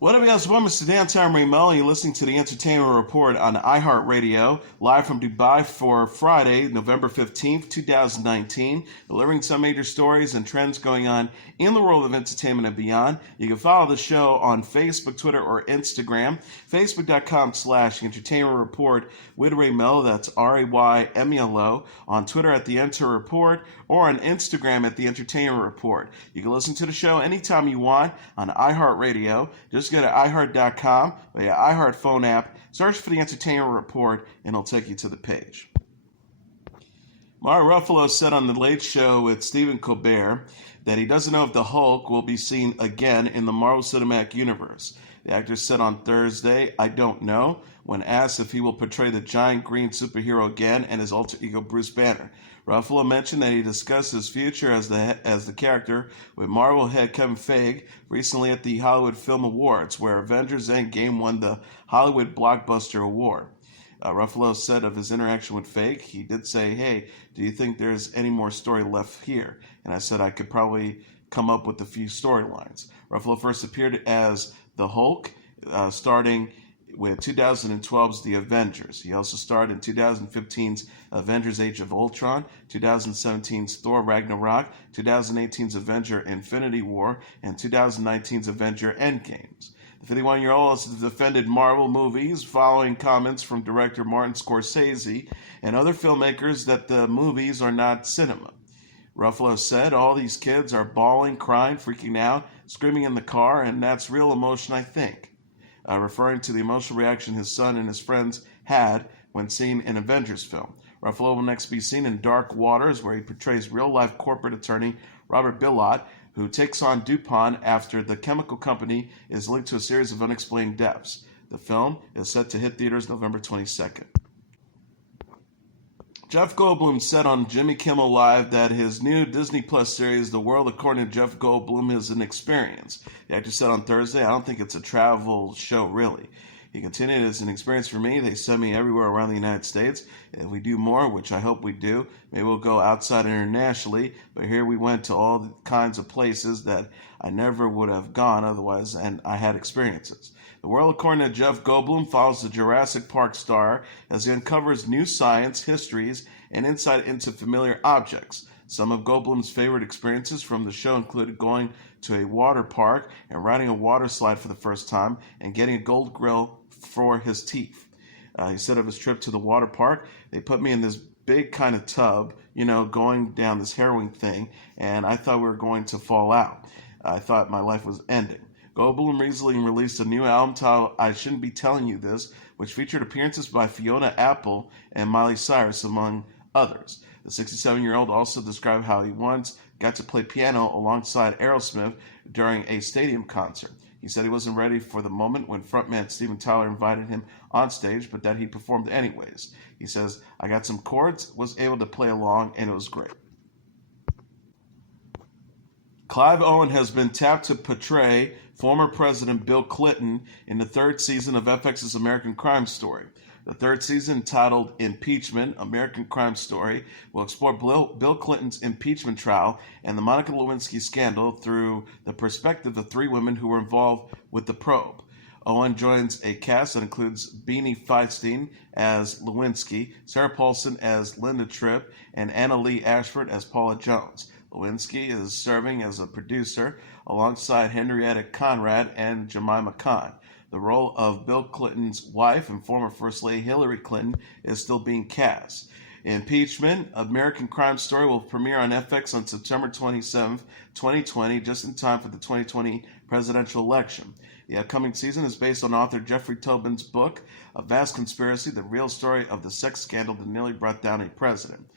What up, guys? Welcome to Downtown Melo. You're listening to the Entertainment Report on iHeartRadio, live from Dubai for Friday, November 15th, 2019, delivering some major stories and trends going on in the world of entertainment and beyond. You can follow the show on Facebook, Twitter, or Instagram. Facebook.com/Entertainment Report with Ray Melo, that's RAYMELO. On Twitter at The Enter Report, or on Instagram at The Entertainment Report. You can listen to the show anytime you want on iHeartRadio. Just go to iHeart.com or your iHeart phone app, search for The Entertainment Report, and it'll take you to the page. Mark Ruffalo said on The Late Show with Stephen Colbert that he doesn't know if the Hulk will be seen again in the Marvel Cinematic Universe. The actor said on Thursday, "I don't know," when asked if he will portray the giant green superhero again and his alter ego Bruce Banner. Ruffalo mentioned that he discussed his future as the character with Marvel head Kevin Feige recently at the Hollywood Film Awards, where Avengers Endgame won the Hollywood Blockbuster Award. Ruffalo said of his interaction with Feige, he did say, "Hey, do you think there's any more story left here?" And I said I could probably come up with a few storylines. Ruffalo first appeared as the Hulk, starting with 2012's The Avengers. He also starred in 2015's Avengers Age of Ultron, 2017's Thor Ragnarok, 2018's Avenger Infinity War, and 2019's Avenger Endgames. The 51-year-old has defended Marvel movies following comments from director Martin Scorsese and other filmmakers that the movies are not cinema. Ruffalo said, "All these kids are bawling, crying, freaking out, screaming in the car, and that's real emotion, I think." Referring to the emotional reaction his son and his friends had when seeing an Avengers film. Ruffalo will next be seen in Dark Waters, where he portrays real-life corporate attorney Robert Bilott, who takes on DuPont after the chemical company is linked to a series of unexplained deaths. The film is set to hit theaters November 22nd. Jeff Goldblum said on Jimmy Kimmel Live that his new Disney Plus series, The World According to Jeff Goldblum, is an experience. The actor said on Thursday, "I don't think it's a travel show, really." He continued, "It's an experience for me. They send me everywhere around the United States. If we do more, which I hope we do, maybe we'll go outside internationally. But here we went to all kinds of places that I never would have gone otherwise, and I had experiences." The World According to Jeff Goldblum follows the Jurassic Park star as he uncovers new science, histories, and insight into familiar objects. Some of Goldblum's favorite experiences from the show included going to a water park and riding a water slide for the first time and getting a gold grill for his teeth. He said of his trip to the water park, "They put me in this big kind of tub, going down this harrowing thing, and I thought we were going to fall out. I thought my life was ending." Goldblum recently released a new album titled "I Shouldn't Be Telling You This," which featured appearances by Fiona Apple and Miley Cyrus, among others. The 67-year-old also described how he once got to play piano alongside Aerosmith during a stadium concert. He said he wasn't ready for the moment when frontman Steven Tyler invited him on stage, but that he performed anyways. He says, "I got some chords, was able to play along, and it was great." Clive Owen has been tapped to portray former President Bill Clinton in the third season of FX's American Crime Story. The third season, titled Impeachment, American Crime Story, will explore Bill Clinton's impeachment trial and the Monica Lewinsky scandal through the perspective of three women who were involved with the probe. Owen joins a cast that includes Beanie Feldstein as Lewinsky, Sarah Paulson as Linda Tripp, and Anna Lee Ashford as Paula Jones. Lewinsky is serving as a producer alongside Henrietta Conrad and Jemima Khan. The role of Bill Clinton's wife and former First Lady Hillary Clinton is still being cast. Impeachment, American Crime Story, will premiere on FX on September 27th, 2020, just in time for the 2020 presidential election. The upcoming season is based on author Jeffrey Tobin's book, A Vast Conspiracy, the real story of the sex scandal that nearly brought down a president.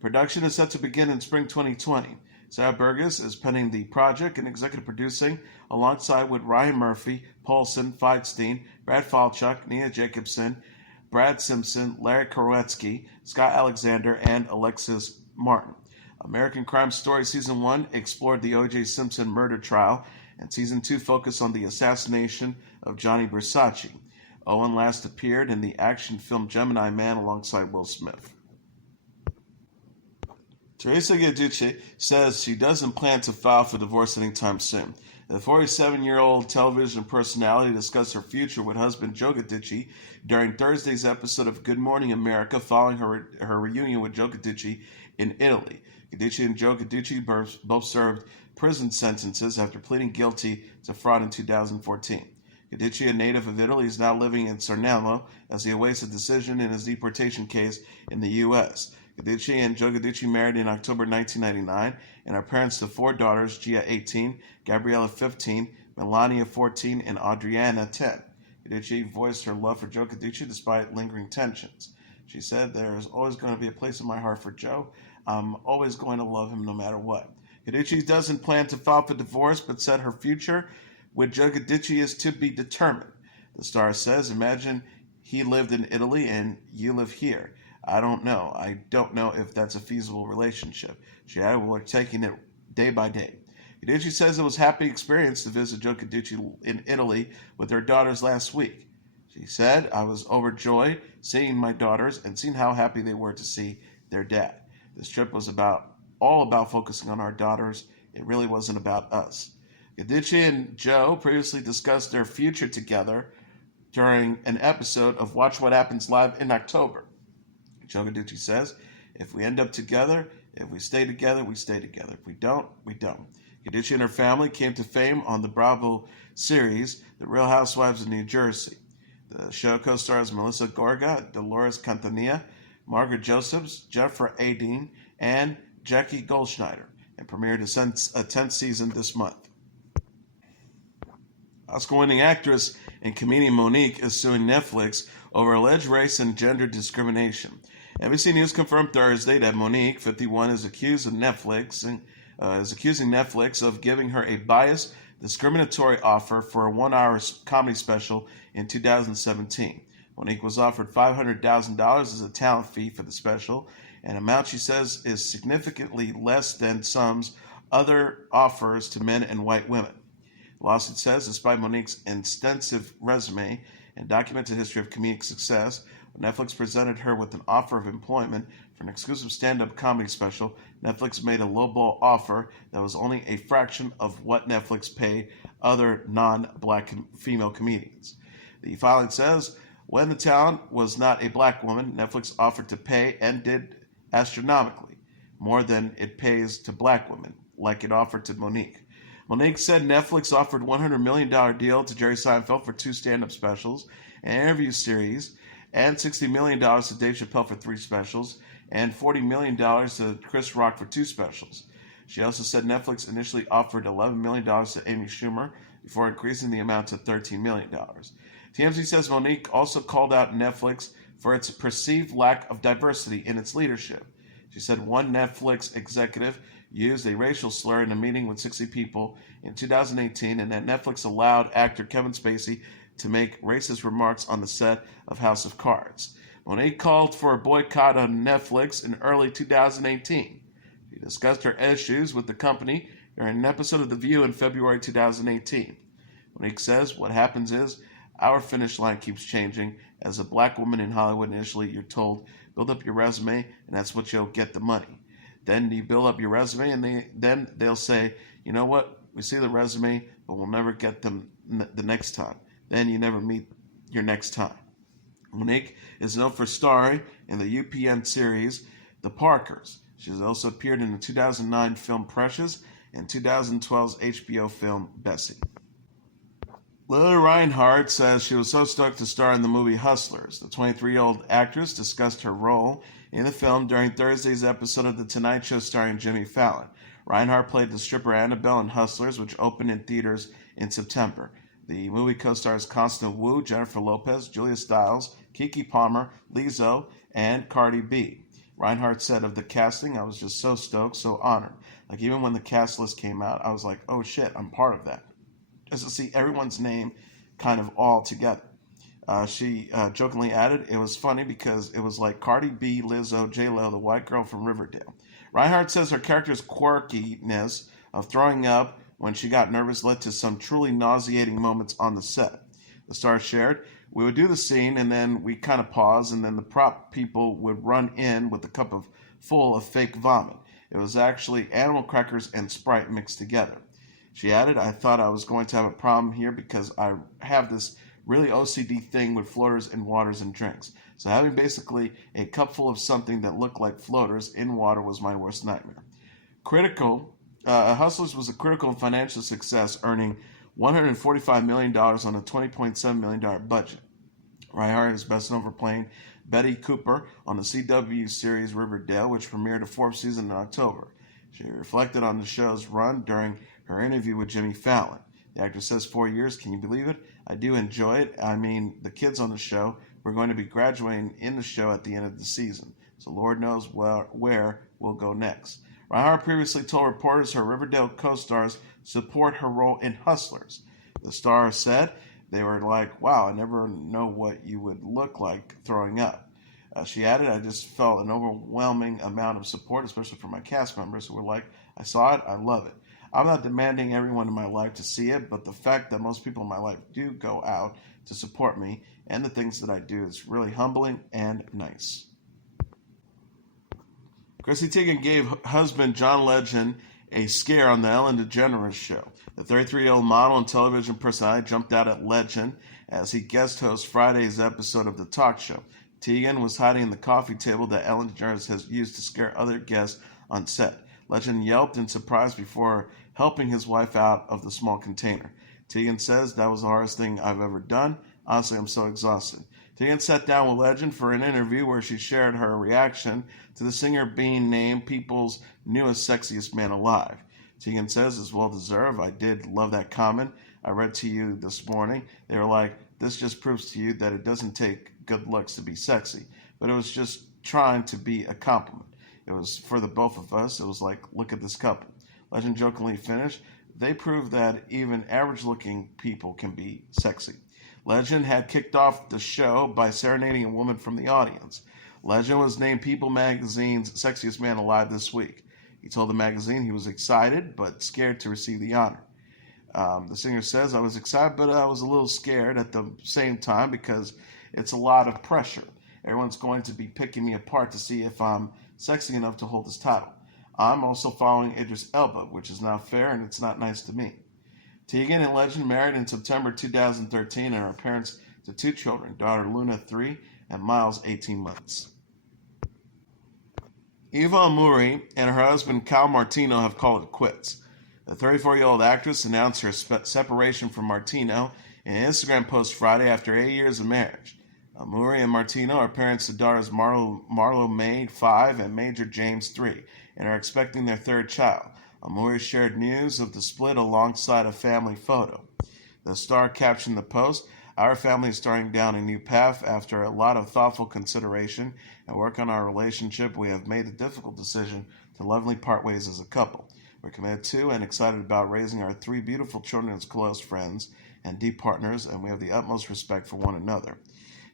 Production is set to begin in spring 2020. Sarah Burgess is penning the project and executive producing alongside with Ryan Murphy, Paulson, Feldstein, Brad Falchuk, Nia Jacobson, Brad Simpson, Larry Koretsky, Scott Alexander, and Alexis Martin. American Crime Story Season 1 explored the O.J. Simpson murder trial, and Season 2 focused on the assassination of Johnny Versace. Owen last appeared in the action film Gemini Man alongside Will Smith. Teresa Giudice says she doesn't plan to file for divorce anytime soon. The 47-year-old television personality discussed her future with husband Joe Giudice during Thursday's episode of Good Morning America following her reunion with Joe Giudice in Italy. Giudice and Joe Giudice both served prison sentences after pleading guilty to fraud in 2014. Giudice, a native of Italy, is now living in Sarnello as he awaits a decision in his deportation case in the U.S. Giudice and Joe Giudice married in October 1999 and are parents to 4 daughters, Gia 18, Gabriella 15, Melania 14, and Adriana 10. Giudice voiced her love for Joe Giudice despite lingering tensions. She said, "There is always going to be a place in my heart for Joe. I'm always going to love him no matter what." Giudice doesn't plan to file for divorce, but said her future with Joe Giudice is to be determined. The star says, "Imagine he lived in Italy and you live here. I don't know. I don't know if that's a feasible relationship." She added, "We're taking it day by day." Giudice says it was a happy experience to visit Joe Giudice in Italy with her daughters last week. She said, "I was overjoyed seeing my daughters and seeing how happy they were to see their dad. This trip was all about focusing on our daughters. It really wasn't about us." Giudice and Joe previously discussed their future together during an episode of Watch What Happens Live in October. Joe Giudice says, "If we end up together, if we stay together, we stay together. If we don't, we don't." Giudice and her family came to fame on the Bravo series, The Real Housewives of New Jersey. The show co-stars Melissa Gorga, Dolores Cantanilla, Margaret Josephs, Jennifer Aydin, and Jackie Goldschneider, and premiered a 10th season this month. Oscar-winning actress and comedian Mo'Nique is suing Netflix over alleged race and gender discrimination. NBC News confirmed Thursday that Mo'Nique, 51, is accusing Netflix of giving her a biased, discriminatory offer for a 1-hour comedy special in 2017. Mo'Nique was offered $500,000 as a talent fee for the special, an amount she says is significantly less than some other offers to men and white women. The lawsuit says, despite Mo'Nique's extensive resume and documented history of comedic success, when Netflix presented her with an offer of employment for an exclusive stand-up comedy special, Netflix made a lowball offer that was only a fraction of what Netflix paid other non-black female comedians. The filing says, when the talent was not a black woman, Netflix offered to pay, and did astronomically, more than it pays to black women, like it offered to Mo'Nique. Mo'Nique said Netflix offered a $100 million deal to Jerry Seinfeld for 2 stand-up specials, an interview series, and $60 million to Dave Chappelle for 3 specials, and $40 million to Chris Rock for 2 specials. She also said Netflix initially offered $11 million to Amy Schumer before increasing the amount to $13 million. TMZ says Mo'Nique also called out Netflix for its perceived lack of diversity in its leadership. She said one Netflix executive used a racial slur in a meeting with 60 people in 2018, and that Netflix allowed actor Kevin Spacey to make racist remarks on the set of House of Cards. Mo'Nique called for a boycott on Netflix in early 2018. She discussed her issues with the company during an episode of The View in February 2018. Mo'Nique says, "What happens is our finish line keeps changing. As a black woman in Hollywood, initially you're told, build up your resume, and that's what you'll get the money. Then you build up your resume, and then they'll say, you know what, we see the resume, but we'll never get them the next time. Then you never meet your next time." Mo'Nique is known for starring in the UPN series The Parkers. She has also appeared in the 2009 film Precious and 2012's HBO film Bessie. Lili Reinhart says she was so stoked to star in the movie Hustlers. The 23-year-old actress discussed her role in the film during Thursday's episode of The Tonight Show starring Jimmy Fallon. Reinhart played the stripper Annabelle in Hustlers, which opened in theaters in September. The movie co-stars Constant Wu, Jennifer Lopez, Julia Stiles, Keke Palmer, Lizzo, and Cardi B. Reinhart said of the casting, "I was just so stoked, so honored. Like even when the cast list came out, I was like, oh shit, I'm part of that. Just to see everyone's name kind of all together." She jokingly added, "It was funny because it was like Cardi B, Lizzo, J-Lo, the white girl from Riverdale." Reinhart says her character's quirkiness of throwing up when she got nervous led to some truly nauseating moments on the set. The star shared, "We would do the scene and then we kind of pause and then the prop people would run in with a cup full of fake vomit. It was actually animal crackers and Sprite mixed together." She added, I thought I was going to have a problem here because I have this really OCD thing with floaters in waters and drinks. So having basically a cup full of something that looked like floaters in water was my worst nightmare. Hustlers was a critical and financial success, earning $145 million on a $20.7 million budget. Reinhart is best known for playing Betty Cooper on the CW series Riverdale, which premiered a fourth season in October. She reflected on the show's run during her interview with Jimmy Fallon. The actress says, 4 years, can you believe it? I do enjoy it. I mean, the kids on the show, we're going to be graduating in the show at the end of the season. So Lord knows where we'll go next. Reinhart previously told reporters her Riverdale co-stars support her role in Hustlers. The star said, they were like, wow, I never know what you would look like throwing up. She added, I just felt an overwhelming amount of support, especially from my cast members who were like, I saw it, I love it. I'm not demanding everyone in my life to see it, but the fact that most people in my life do go out to support me and the things that I do is really humbling and nice. Chrissy Teigen gave husband John Legend a scare on the Ellen DeGeneres Show. The 33-year-old model and television personality jumped out at Legend as he guest hosts Friday's episode of the talk show. Teigen was hiding in the coffee table that Ellen DeGeneres has used to scare other guests on set. Legend yelped in surprise before helping his wife out of the small container. Teigen says, that was the hardest thing I've ever done. Honestly, I'm so exhausted. Teigen sat down with Legend for an interview where she shared her reaction to the singer being named People's newest sexiest man alive. Teigen says it's well-deserved. I did love that comment. I read to you this morning. They were like, this just proves to you that it doesn't take good looks to be sexy. But it was just trying to be a compliment. It was for the both of us. It was like, look at this couple. Legend jokingly finished, they prove that even average-looking people can be sexy. Legend had kicked off the show by serenading a woman from the audience. Legend was named People magazine's sexiest man alive this week. He told the magazine he was excited but scared to receive the honor. The singer says, I was excited, but I was a little scared at the same time because it's a lot of pressure. Everyone's going to be picking me apart to see if I'm sexy enough to hold this title. I'm also following Idris Elba, which is not fair and it's not nice to me. Teigen and Legend married in September 2013 and are parents to 2 children, daughter Luna 3 and Miles 18 months. Eva Amurri and her husband Kyle Martino have called it quits. The 34-year-old actress announced her separation from Martino in an Instagram post Friday after 8 years of marriage. Amurri and Martino are parents to daughters Marlo May 5 and Major James 3 and are expecting their 3rd child. Amurri shared news of the split alongside a family photo. The star captioned the post, our family is starting down a new path. After a lot of thoughtful consideration and work on our relationship, we have made the difficult decision to lovingly part ways as a couple. We're committed to and excited about raising our 3 beautiful children as close friends and deep partners, and we have the utmost respect for one another.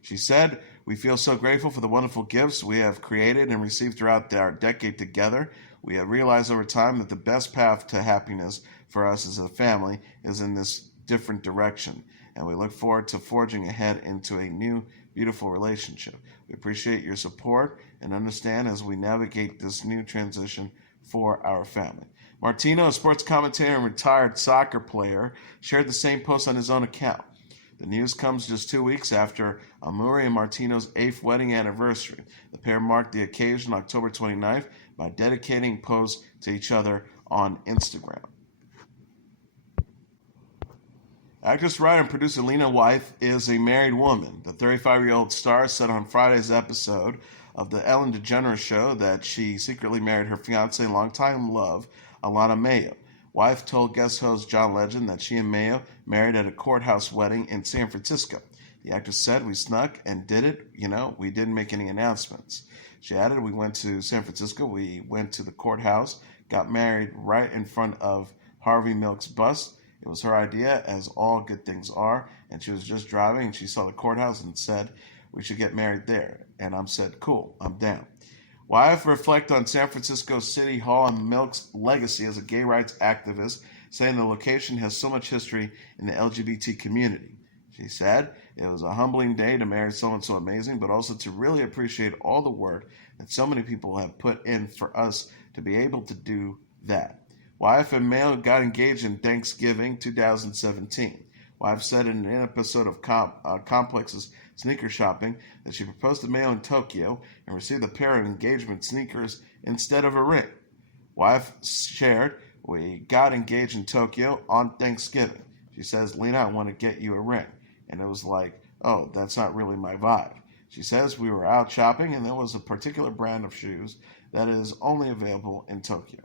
She said, we feel so grateful for the wonderful gifts we have created and received throughout our decade together. We have realized over time that the best path to happiness for us as a family is in this different direction, and we look forward to forging ahead into a new, beautiful relationship. We appreciate your support and understand as we navigate this new transition for our family. Martino, a sports commentator and retired soccer player, shared the same post on his own account. The news comes just 2 weeks after Amurri and Martino's 8th wedding anniversary. The pair marked the occasion October 29th by dedicating posts to each other on Instagram. Actress, writer, and producer Lena Waithe is a married woman. The 35-year-old star said on Friday's episode of the Ellen DeGeneres Show that she secretly married her fiancé and longtime love, Alana Mayo. Waithe told guest host John Legend that she and Mayo married at a courthouse wedding in San Francisco. The actress said, we snuck and did it. We didn't make any announcements. She added, we went to San Francisco, we went to the courthouse, got married right in front of Harvey Milk's bust. It was her idea, as all good things are, and she was just driving and she saw the courthouse and said, we should get married there. And I said, cool, I'm down. Waithe reflected on San Francisco City Hall and Milk's legacy as a gay rights activist, saying the location has so much history in the LGBT community. She said, it was a humbling day to marry someone so amazing, but also to really appreciate all the work that so many people have put in for us to be able to do that. Wife and Melo got engaged in Thanksgiving 2017. Wife said in an episode of Complex's Sneaker Shopping that she proposed to Melo in Tokyo and received a pair of engagement sneakers instead of a ring. Wife shared, "We got engaged in Tokyo on Thanksgiving." She says, "Lena, I want to get you a ring." And it was like, "Oh, that's not really my vibe." She says, "We were out shopping and there was a particular brand of shoes that is only available in Tokyo."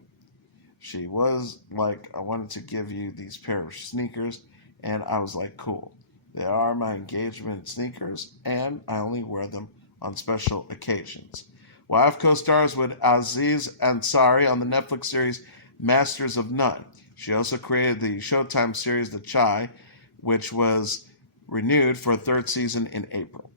She was like, "I wanted to give you these pair of sneakers." And I was like, "Cool. They are my engagement sneakers and I only wear them on special occasions." Wife co-stars with Aziz Ansari on the Netflix series Masters of None. She also created the Showtime series The Chai, which was renewed for a third season in April.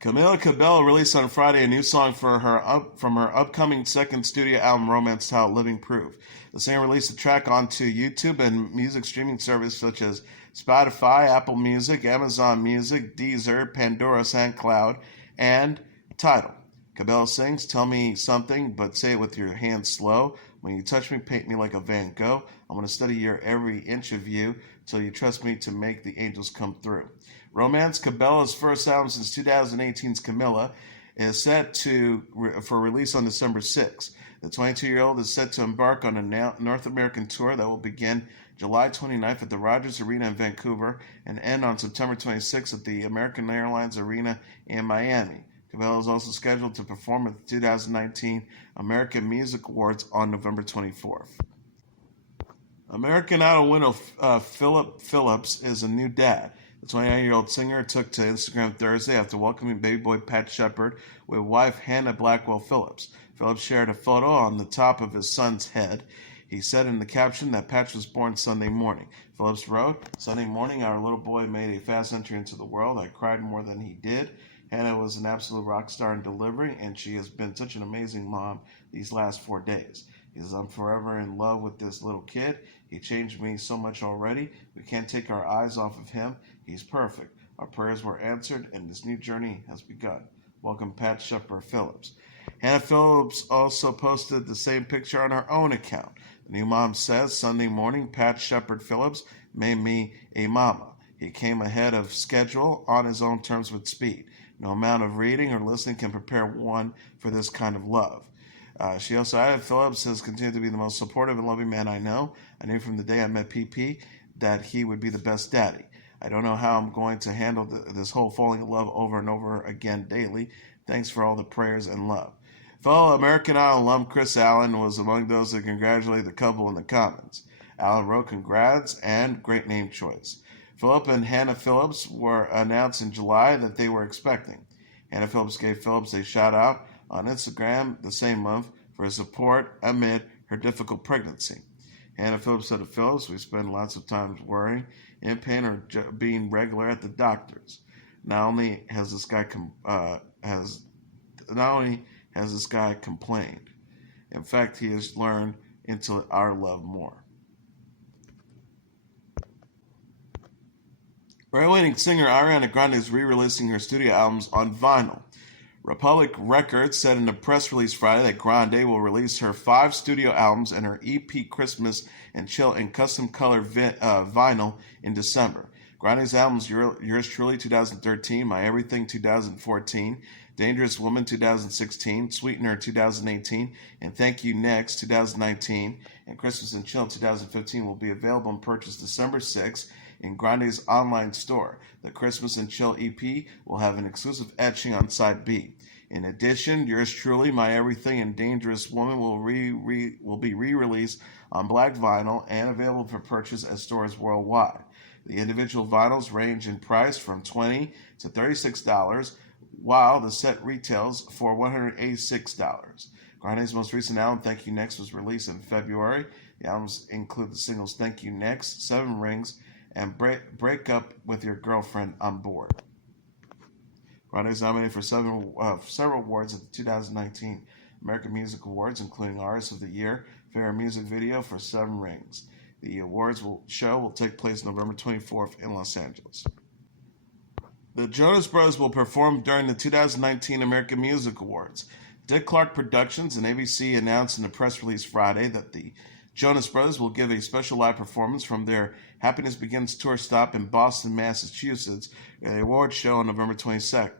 Camila Cabello released on Friday a new song from her upcoming second studio album, Romance titled Living Proof. The singer released the track onto YouTube and music streaming services such as Spotify, Apple Music, Amazon Music, Deezer, Pandora, SoundCloud, and Tidal. Cabello sings, "Tell me something, but say it with your hands slow. When you touch me, paint me like a Van Gogh. I'm going to study your every inch of you till you trust me to make the angels come through." Romance, Cabello's first album since 2018's Camila, is set for release on December 6th. The 22-year-old is set to embark on a North American tour that will begin July 29th at the Rogers Arena in Vancouver and end on September 26th at the American Airlines Arena in Miami. Cabello is also scheduled to perform at the 2019 American Music Awards on November 24th. American Idol winner Phillip Phillips is a new dad. The 29-year-old singer took to Instagram Thursday after welcoming baby boy Pat Shepard with wife Hannah Blackwell Phillips. Phillips shared a photo on the top of his son's head. He said in the caption that Pat was born Sunday morning. Phillips wrote, "Sunday morning, our little boy made a fast entry into the world. I cried more than he did. Hannah was an absolute rock star in delivery, and she has been such an amazing mom these last 4 days. He says, I'm forever in love with this little kid. He changed me so much already. We can't take our eyes off of him. He's perfect. Our prayers were answered, and this new journey has begun. Welcome, Pat Shepard Phillips." Hannah Phillips also posted the same picture on her own account. The new mom says, "Sunday morning, Pat Shepard Phillips made me a mama. He came ahead of schedule on his own terms with speed. No amount of reading or listening can prepare one for this kind of love." She also added, "Phillips has continued to be the most supportive and loving man I know. I knew from the day I met PP that he would be the best daddy. I don't know how I'm going to handle this whole falling in love over and over again daily. Thanks for all the prayers and love." Fellow American Idol alum Chris Allen was among those that congratulated the couple in the comments. Allen wrote, "Congrats and great name choice." Philip and Hannah Phillips were announced in July that they were expecting. Hannah Phillips gave Phillips a shout out on Instagram the same month for his support amid her difficult pregnancy. Hannah Phillips said to Phillips, "We spend lots of time worrying, in pain, or being regular at the doctors. Not only has this guy complained. In fact, he has learned into our love more." Award-winning singer Ariana Grande is re-releasing her studio albums on vinyl. Republic Records said in a press release Friday that Grande will release her 5 studio albums and her EP Christmas and Chill in custom-colored vinyl in December. Grande's albums Yours Truly 2013, My Everything 2014, Dangerous Woman 2016, Sweetener 2018, and Thank You Next 2019, and Christmas and Chill 2015 will be available and purchased December 6th in Grande's online store. The Christmas and Chill EP will have an exclusive etching on side B. In addition, Yours Truly, My Everything, and Dangerous Woman will be re-released on black vinyl and available for purchase at stores worldwide. The individual vinyls range in price from $20 to $36, while the set retails for $186. Grande's most recent album, Thank You Next, was released in February. The albums include the singles Thank You Next, 7 Rings, and Break Up With Your Girlfriend, I'm Bored. Grande is nominated for several awards at the 2019 American Music Awards, including Artist of the Year, Favorite Music Video for 7 Rings. The awards show will take place November 24th in Los Angeles. The Jonas Brothers will perform during the 2019 American Music Awards. Dick Clark Productions and ABC announced in a press release Friday that the Jonas Brothers will give a special live performance from their Happiness Begins tour stop in Boston, Massachusetts at the awards show on November 24th.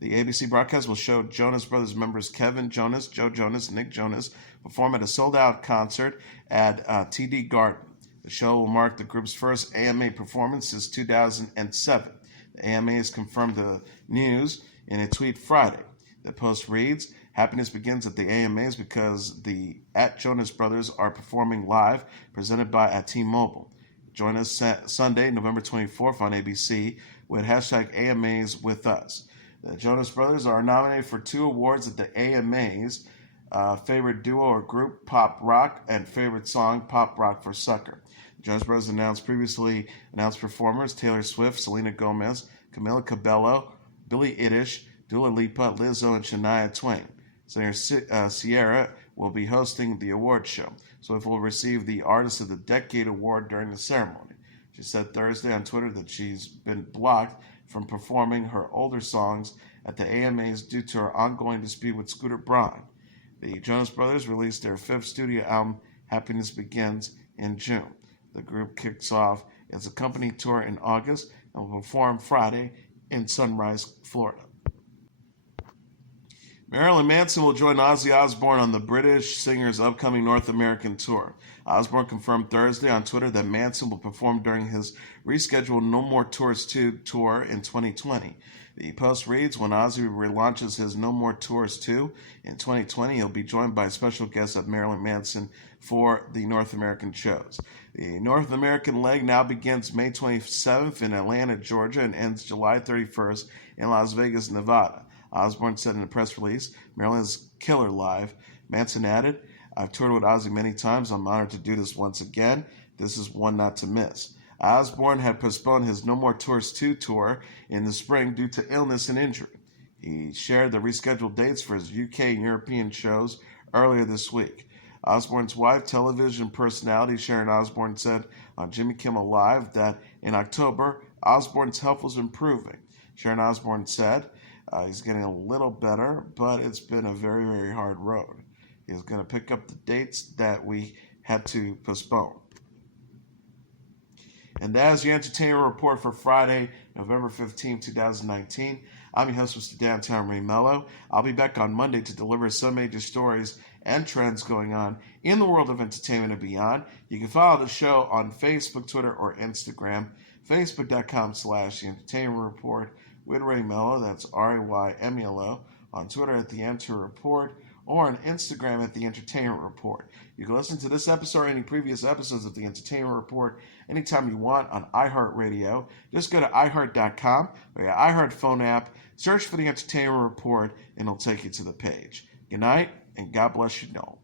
The ABC broadcast will show Jonas Brothers members Kevin Jonas, Joe Jonas, and Nick Jonas perform at a sold-out concert at TD Garden. The show will mark the group's first AMA performance since 2007. The AMA has confirmed the news in a tweet Friday. The post reads, "Happiness begins at the AMAs because the @Jonas Brothers are performing live, presented by T-Mobile. Join us Sunday, November 24th on ABC with #AMAs with us." The Jonas Brothers are nominated for 2 awards at the AMAs, Favorite Duo or Group, Pop Rock, and Favorite Song, Pop Rock for Sucker. The Jonas Brothers previously announced performers Taylor Swift, Selena Gomez, Camila Cabello, Billie Eilish, Dua Lipa, Lizzo, and Shania Twain. Singer Sierra will be hosting the award show. Swift will receive the Artist of the Decade award during the ceremony. She said Thursday on Twitter that she's been blocked from performing her older songs at the AMAs due to her ongoing dispute with Scooter Braun. The Jonas Brothers released their 5th studio album, Happiness Begins, in June. The group kicks off its accompanying tour in August and will perform Friday in Sunrise, Florida. Marilyn Manson will join Ozzy Osbourne on the British singer's upcoming North American tour. Osbourne confirmed Thursday on Twitter that Manson will perform during his rescheduled No More Tours 2 tour in 2020. The post reads, when Ozzy relaunches his No More Tours 2 in 2020, he'll be joined by special guests of Marilyn Manson for the North American shows. The North American leg now begins May 27th in Atlanta, Georgia, and ends July 31st in Las Vegas, Nevada. Osbourne said in a press release, Marilyn's killer live. Manson added, I've toured with Ozzy many times. I'm honored to do this once again. This is one not to miss. Osbourne had postponed his No More Tours 2 tour in the spring due to illness and injury. He shared the rescheduled dates for his UK and European shows earlier this week. Osbourne's wife, television personality Sharon Osbourne, said on Jimmy Kimmel Live that in October, Osbourne's health was improving. Sharon Osbourne said, he's getting a little better, but it's been a very, very hard road. He's going to pick up the dates that we had to postpone. And that is your entertainment report for Friday, November 15, 2019. I'm your host, Mr. Downtown Melo. I'll be back on Monday to deliver some major stories and trends going on in the world of entertainment and beyond. You can follow the show on Facebook, Twitter, or Instagram. Facebook.com/The Entertainment Report with Ray Melo. That's RAYMELO. On Twitter at The Enter Report, or on Instagram at The Entertainment Report. You can listen to this episode or any previous episodes of The Entertainment Report anytime you want on iHeartRadio. Just go to iHeart.com or your iHeart phone app, search for The Entertainment Report, and it'll take you to the page. Good night, and God bless you, Noel.